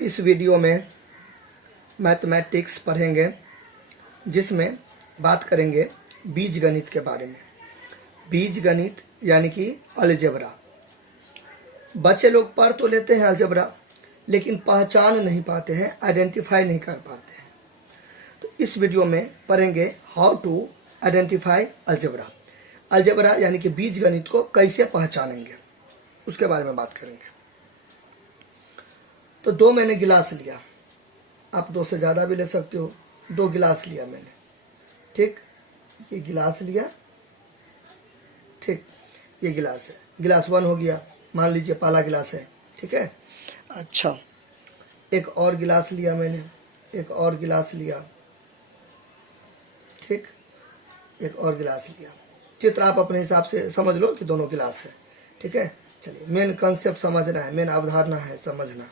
इस वीडियो में मैथमेटिक्स पढ़ेंगे, जिसमें बात करेंगे बीजगणित के बारे में। बीजगणित यानी कि अलजेब्रा। बच्चे लोग पढ़ तो लेते हैं अलजेब्रा, लेकिन पहचान नहीं पाते हैं, आइडेंटिफाई नहीं कर पाते हैं। तो इस वीडियो में पढ़ेंगे how to identify algebra. Algebra यानी कि बीजगणित को कैसे पहचानेंगे, उसके बारे में बात करेंगे। तो 2 मैंने गिलास लिया, आप 2 से ज़्यादा भी ले सकते हो। 2 गिलास लिया मैंने, ठीक। ये गिलास लिया, ठीक। ये गिलास है, गिलास 1 हो गया, मान लीजिए पहला गिलास है, ठीक है। अच्छा, एक और गिलास लिया मैंने, एक और गिलास लिया, ठीक। एक और गिलास लिया। चित्र आप अपने हिसाब से समझ लो कि दोनों गिलास है, ठीक है। चलिए, मेन कंसेप्ट समझना है, मेन अवधारणा है समझना,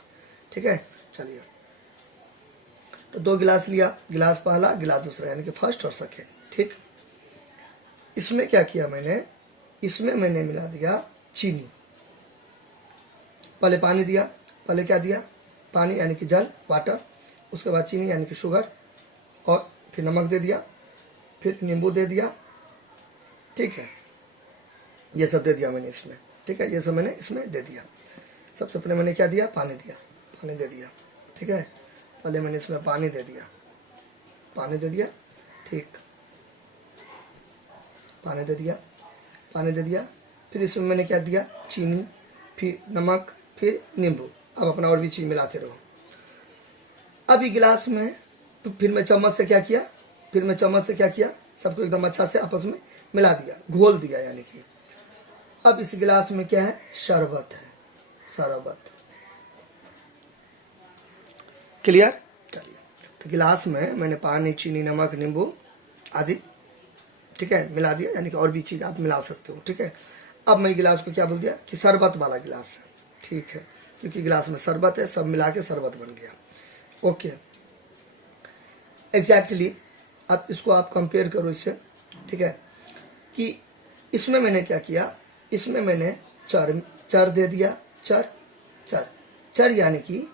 ठीक है। चलिए, तो 2 गिलास लिया, गिलास पहला, गिलास दूसरा, यानी कि फर्स्ट और सेकेंड, ठीक। इसमें क्या किया मैंने, इसमें मैंने मिला दिया चीनी। पहले पानी दिया, पहले क्या दिया, पानी यानी कि जल, वाटर, उसके बाद चीनी यानी कि शुगर, और फिर नमक दे दिया, फिर नींबू दे दिया, ठीक है। ये सब दे दिया मैंने इसमें, ठीक है। ये सब मैंने इसमें दे दिया। सबसे पहले मैंने क्या दिया, पानी दिया, पानी दे दिया, ठीक है। पहले मैंने इसमें पानी दे दिया, पानी दे दिया, ठीक। पानी दे दिया, पानी दे दिया। फिर इसमें मैंने क्या दिया, चीनी, फिर नमक, फिर नींबू। अब अपना और भी चीज़ मिलाते रहो। अब ये गिलास में तो फिर मैं चम्मच से क्या किया, फिर मैं चम्मच से क्या किया, सबको एकदम अच्छा से आपस में मिला दिया, घोल दिया। यानी कि अब इस गिलास में क्या है, शरबत है, शरबत। क्लियर। चलिए, तो गिलास में मैंने पानी, चीनी, नमक, नींबू आदि, ठीक है, मिला दिया। यानी कि और भी चीज़ आप मिला सकते हो, ठीक है। अब मैं गिलास को क्या बोल दिया कि शरबत वाला गिलास है, ठीक है, क्योंकि गिलास में शरबत है, सब मिला के शरबत बन गया। Okay, exactly. अब इसको आप कंपेयर करो इससे, ठीक है, कि इसमें मैंने क्या किया, इसमें मैंने चर दे दिया, चर, चर, चर यानी कि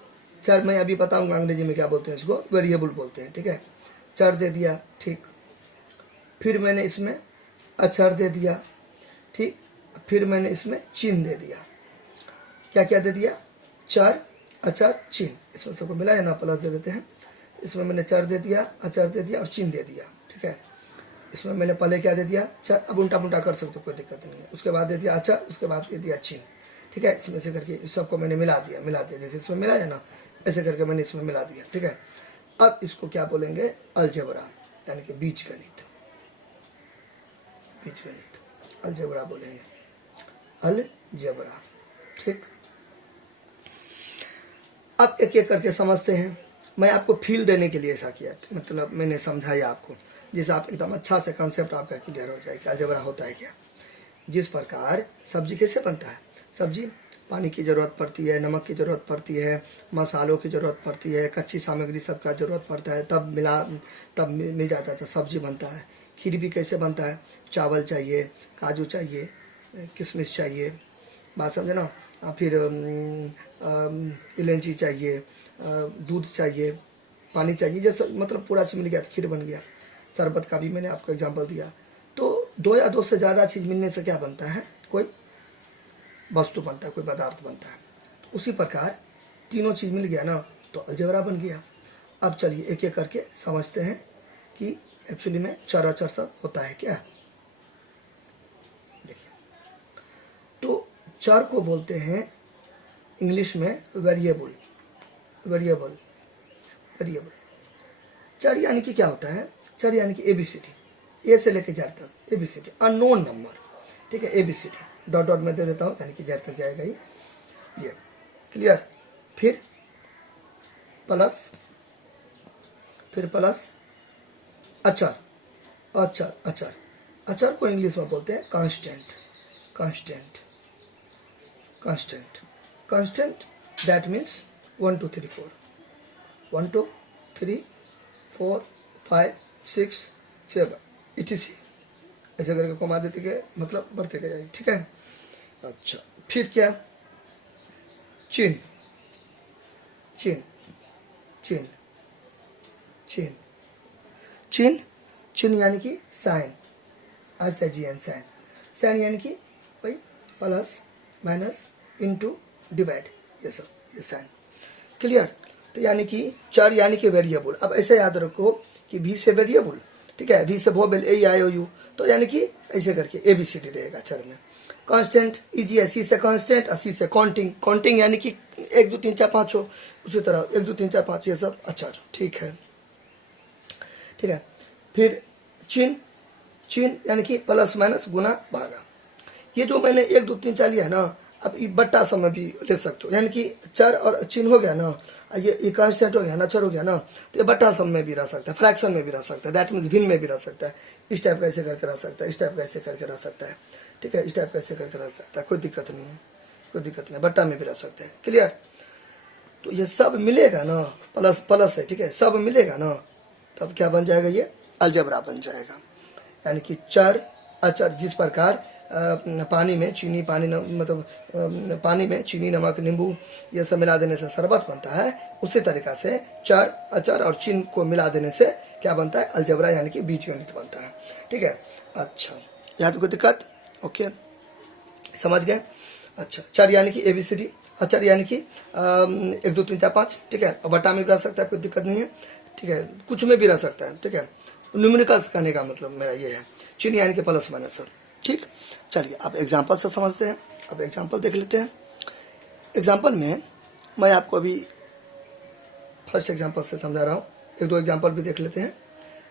चर मैं अभी बताऊंगा अंग्रेजी में क्या बोलते हैं, इसको वेरिएबल बोलते हैं, ठीक है। चर दे दिया, ठीक। फिर मैंने इसमें अक्षर दे दिया, ठीक। फिर मैंने इसमें चिन्ह दे दिया। क्या क्या दे दिया, चर, अक्षर, चिन्ह। इसमें सबको मिला है ना, प्लस दे देते हैं। इसमें मैंने चर दे दिया, अक्षर दे दिया और चिन्ह दे दिया, ठीक है। इसमें मैंने पहले क्या दे दिया, चर, अब उल्टा पुल्टा कर सकते हो, कोई दिक्कत नहीं है। उसके बाद दे दिया अक्षर, उसके बाद दे दिया चिन्ह, ठीक है। इसमें से करके इस सबको मैंने मिला दिया, मिला दिया, जैसे इसमें मिला है ना, ऐसे करके मैंने इसमें मिला दिया, ठीक है। अब इसको क्या बोलेंगे, अलजेब्रा, यानी कि बीजगणित, बीजगणित, अलजेब्रा बोलेंगे, अलजेब्रा, ठीक। अब एक एक करके समझते हैं। मैं आपको फील देने के लिए ऐसा किया, मतलब मैंने समझाया आपको, जिससे आप एकदम अच्छा से कंसेप्ट आपका क्लियर हो जाए कि अलजेब्रा होता है क्या। जिस प्रकार सब्जी कैसे बनता है, सब्जी पानी की ज़रूरत पड़ती है, नमक की ज़रूरत पड़ती है, मसालों की ज़रूरत पड़ती है, कच्ची सामग्री सबका ज़रूरत पड़ता है, तब मिल जाता है, तो सब्जी बनता है। खीर भी कैसे बनता है, चावल चाहिए, काजू चाहिए, किशमिश चाहिए, बात समझे ना। फिर इलायची चाहिए, दूध चाहिए, पानी चाहिए, जैसे मतलब पूरा चीज़ मिल गया तो खीर बन गया। शरबत का भी मैंने आपको एग्जांपल दिया। तो 2 या 2 से ज़्यादा चीज़ मिलने से क्या बनता है, कोई वस्तु बनता है, कोई पदार्थ बनता है। तो उसी प्रकार तीनों चीज़ मिल गया ना, तो अलजेब्रा बन गया। अब चलिए एक एक करके समझते हैं कि एक्चुअली में चर अचर सब होता है क्या। देखिए, तो चर को बोलते हैं इंग्लिश में वेरिएबल, वेरिएबल, वेरिएबल। चर यानी कि क्या होता है, चर यानी कि एबीसीडी, ए से लेके जेड तक, एबीसीडी, अननोन नंबर, ठीक है। एबीसीडी डॉट डॉट में दे देता हूँ, यानी कि जेड तक जाएगा ही, ये क्लियर। फिर प्लस, फिर प्लस अचर, अचर, अचर, अचर को इंग्लिश में बोलते हैं constant, constant, constant, constant. That means 1 2 3 4, 1 2 3 4 5 6 7 etc, ऐसे करके कमा देते गए, मतलब बढ़ते गए, ठीक है। अच्छा, फिर क्या, चिन्ह, चिन्ह, चिन्ह, चिन्ह, चिन्ह, चिन्ह यानी कि साइन, SIGN साइन, साइन यानी कि भाई प्लस माइनस इनटू डिवाइड, ये सब, ये साइन। क्लियर? तो यानी कि चर यानी कि वेरिएबल। अब ऐसे याद रखो कि भी से वेरिएबल, ठीक है, भी से वोबेल AEIOU, तो यानी कि ऐसे करके ABCD रहेगा चर में। कांस्टेंट इजी है, सी से कांस्टेंट और सी से काउंटिंग, काउंटिंग यानी कि 1 2 3 4 5 हो, उसी तरह 1 2 3 4 5 ये सब अच्छा, ठीक है, ठीक है। फिर चिन्ह, चिन्ह यानी कि प्लस माइनस गुना भागा। ये जो मैंने 1 2 3 4 लिया है ना, अब ये बट्टा सब में भी ले सकते हो, यानी कि चर और चिन्ह हो गया ना, ये कांस्टेंट हो गया ना, चर हो गया ना, तो ये बट्टा सब में भी रह सकता है, फ्रैक्शन में भी रह सकता है, दैट मीन्स भिन्न में भी रह सकता है, इस टाइप का ऐसे करके रह सकता है, इस टाइप का ऐसे करके रह सकता है, ठीक है, इस टाइप का ऐसे करके रह सकता है, कोई दिक्कत नहीं है, कोई दिक्कत नहीं, बट्टा में भी रह सकते हैं। क्लियर? तो ये सब मिलेगा ना, प्लस प्लस है, ठीक है, सब मिलेगा ना, तब क्या बन जाएगा, ये अलजेब्रा बन जाएगा। यानी कि चर अचर, जिस प्रकार पानी में चीनी, मतलब पानी में चीनी, नमक, नींबू ये सब मिला देने से शरबत बनता है, उसी तरीका से चर अचर और चिन्ह को मिला देने से क्या बनता है, अलजेब्रा यानी कि बीजगणित बनता है। ठीक है, अच्छा, यहाँ तो कोई दिक्कत? ओके, समझ गए? अच्छा, चर यानी कि ABCD, अचर यानी कि 1 2 3 4 5, ठीक है, और बटा में भी रह सकता है, कोई दिक्कत नहीं है, ठीक है, कुछ में भी रह सकता है, ठीक है, न्यूमेरिकल्स कहने का मतलब मेरा ये है, चिन्ह यानी कि प्लस माइनस सब। ठीक, चलिए अब एग्जाम्पल से समझते हैं। अब एग्जाम्पल देख लेते हैं। एग्जाम्पल में मैं आपको अभी फर्स्ट एग्जाम्पल से समझा रहा हूँ, 1 2 एग्जाम्पल भी देख लेते हैं।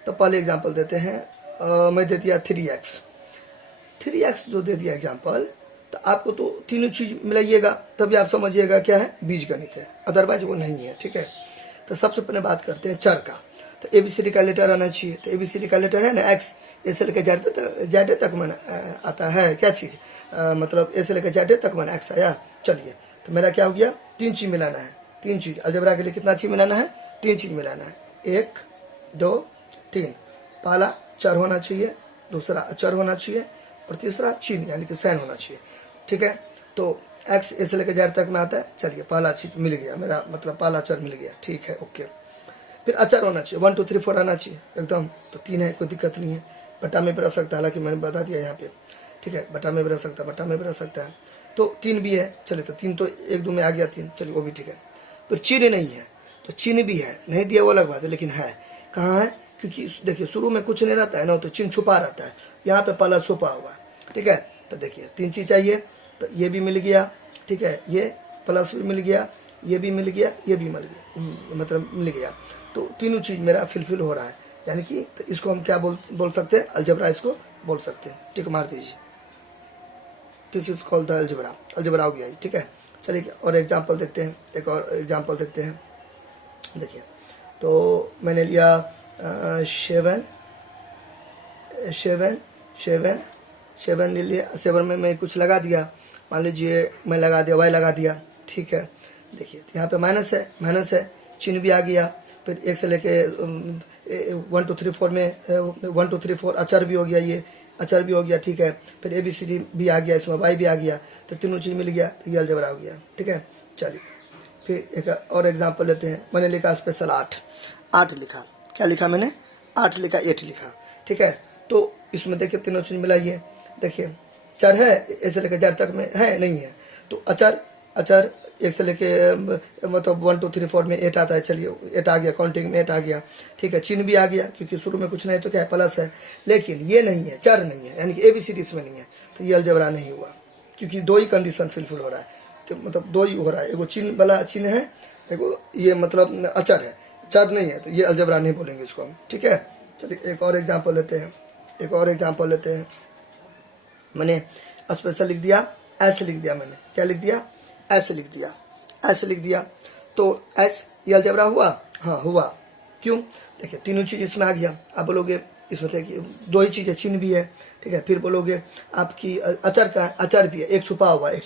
तो पहले एग्जाम्पल देते हैं, मैं दे दिया 3x जो दे दिया एग्जाम्पल, तो आपको तो तीनों चीज़ मिलाइएगा तभी आप समझिएगा क्या है, बीजगणित है, अदरवाइज वो नहीं है। ठीक है, तो सबसे पहले बात करते हैं चर का। तो ABCD का लेटर आना चाहिए, तो ABCD का लेटर है ना, एक्स, ए से लेकर जेड तक मैंने आता है, क्या चीज़, मतलब ए से लेकर जेड तक मैंने एक्स आया। चलिए, तो मेरा क्या हो गया, 3 चीज़ मिलाना है, 3 चीज़। अलजेब्रा के लिए कितना चीज़ मिलाना है, 3 चीज़ मिलाना है, 1 2 3। पहला चर होना चाहिए, दूसरा अचर होना चाहिए, और तीसरा चिन्ह यानी कि साइन होना चाहिए। ठीक है, तो एक्स ए से लेकर जेड तक में आता है। चलिए, पहला चीज मिल गया मेरा, मतलब पहला अचर मिल गया। ठीक है, ओके। फिर अचर होना चाहिए, 1 2 3 4 आना चाहिए एकदम, तो 3 है, कोई दिक्कत नहीं है। बटा में भी रह सकता है, हालांकि मैंने बता दिया यहाँ पे। ठीक है, बटा में भी रह सकता है, बटा में भी रह सकता है, तो 3 भी है। चलिए, तो 3 तो 1 2 में आ गया 3, चलिए वो भी ठीक है। फिर चिन्ह नहीं है, तो चिन्ह भी है, नहीं दिया वो अलग बात है, लेकिन है। कहाँ है, क्योंकि देखिए शुरू में कुछ नहीं रहता है ना, तो चिन्ह छुपा रहता है, यहाँ पे पहला छुपा हुआ है। ठीक है, तो देखिए 3 चीज़ चाहिए, तो ये भी मिल गया, ठीक है, ये प्लस भी मिल गया, ये भी मिल गया, ये भी मिल गया, मतलब मिल गया। तो तीनों चीज़ मेरा फिलफिल हो रहा है, यानी कि तो इसको हम क्या बोल सकते हैं, अलजेब्रा इसको बोल सकते हैं। टिक मार दीजिए, this is called the algebra. Algebra हो गया। ठीक है, चलिए और एग्जाम्पल देखते हैं, एक और एग्जाम्पल देखते हैं। देखिए, तो मैंने लिया 7 ले लिया, 7 में मैं कुछ लगा दिया, मान लीजिए मैं लगा दिया y लगा दिया। ठीक है, देखिए यहाँ पे माइनस है, चिन्ह भी आ गया। फिर 1 से लेके 1 2 3 4 में 1 2 3 4 अचर भी हो गया, ये अचर भी हो गया। ठीक है, फिर ABCD भी आ गया, इसमें y भी आ गया, तो तीनों चीज़ मिल गया, तो ये अलजेब्रा हो गया। ठीक है, चलिए फिर एक और एग्जाम्पल लेते हैं। मैंने लिखा स्पेशल 8 लिखा, क्या लिखा मैंने, 8 लिखा, 8 लिखा। ठीक है, तो इसमें देखिए तीनों चीज़ मिलाइए। देखिए, चर है, ए से लेकर जेड तक में है, नहीं है, तो अचर 1 से लेके मतलब 1 2 3 4 में 8 आता है। चलिए, 8 आ गया, काउंटिंग में 8 आ गया। ठीक है, चिन्ह भी आ गया, क्योंकि शुरू में कुछ नहीं तो क्या है, प्लस है, लेकिन ये नहीं है, चर नहीं है, यानी कि ABCD इसमें नहीं है, तो ये अलजेब्रा नहीं हुआ, क्योंकि 2 ही कंडीशन फिलफिल हो रहा है। तो मतलब 2 ही हो रहा है, एगो चिन्ह वाला चिन्ह है, एगो ये मतलब अचर है, चर नहीं है, तो ये अलजेब्रा नहीं बोलेंगे इसको हम। ठीक है, चलिए एक और एग्जाम्पल लेते हैं। मैंने स्पेशल लिख दिया, ऐसे लिख दिया, मैंने क्या लिख दिया, ऐसे लिख दिया, तो एस ये अलजेब्रा हुआ, हाँ हुआ। क्यों, देखिए तीनों चीज़ इसमें आ गया। आप बोलोगे इसमें देखिए 2 ही चीज़ है, चिन्ह भी है। ठीक है, फिर बोलोगे आपकी अचर का, अचर भी है, एक छुपा हुआ है।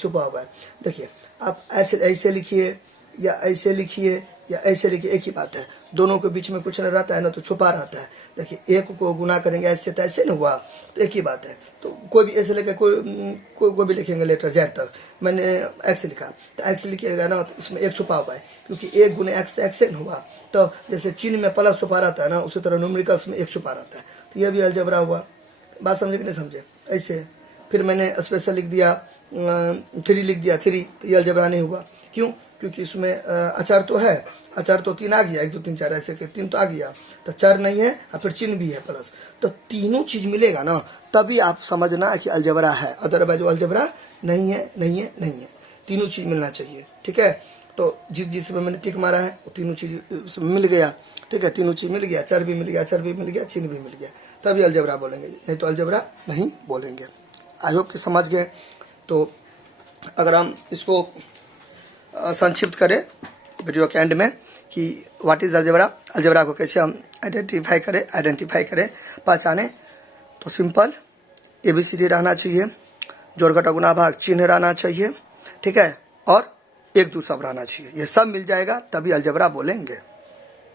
देखिए, आप ऐसे लिखिए या ऐसे लिखिए या ऐसे लिखिए, एक ही बात है। दोनों के बीच में कुछ न रहता है ना तो छुपा रहता है। देखिए एक को गुना करेंगे ऐसे तो ऐसे न हुआ, तो एक ही बात है। तो कोई भी ऐसे लेकर कोई भी लिखेंगे लेटर जेड तक, मैंने एक्स लिखा तो एक्स लिखिएगा ना तो इसमें एक छुपा हुआ है, क्योंकि एक गुने एक्स तो एक्स न हुआ। तो जैसे चिन्ह में प्लस छुपा रहता है ना, उसी तरह न्यूमेरिकल्स में एक छुपा रहता है। तो यह भी अलजेब्रा हुआ। बात समझे कि नहीं समझे? ऐसे फिर मैंने स्पेशल लिख दिया 3 लिख दिया 3, तो ये अलजेब्रा नहीं हुआ। क्यों? क्योंकि इसमें अचार तो है, अचार तो 3 आ गया, 1 2 3 4 ऐसे के 3 तो आ गया, तो 4 नहीं है और फिर चिन्ह भी है प्लस। तो तीनों चीज मिलेगा ना तभी आप समझना कि अलजेब्रा है, अदरवाइज अलजेब्रा नहीं है, नहीं है, नहीं है। तीनों चीज मिलना चाहिए, ठीक है। तो जिस में मैंने टिक मारा है वो तीनों चीज मिल गया, ठीक है। तीनों चीज मिल गया, चर भी मिल गया, चर भी मिल गया, चिन्ह भी मिल गया, तभी अलजेब्रा बोलेंगे, नहीं तो अलजेब्रा नहीं बोलेंगे। आई होप कि समझ गए। तो अगर हम इसको संक्षिप्त करें वीडियो के एंड में कि व्हाट इज अलजेब्रा, अलजेब्रा को कैसे हम आइडेंटिफाई करें पहचाने, तो सिंपल ABCD रहना चाहिए, जोड़ घटा गुना भाग चिन्ह रहना चाहिए, ठीक है, और 1 2 सब रहना चाहिए। ये सब मिल जाएगा तभी अलजेब्रा बोलेंगे।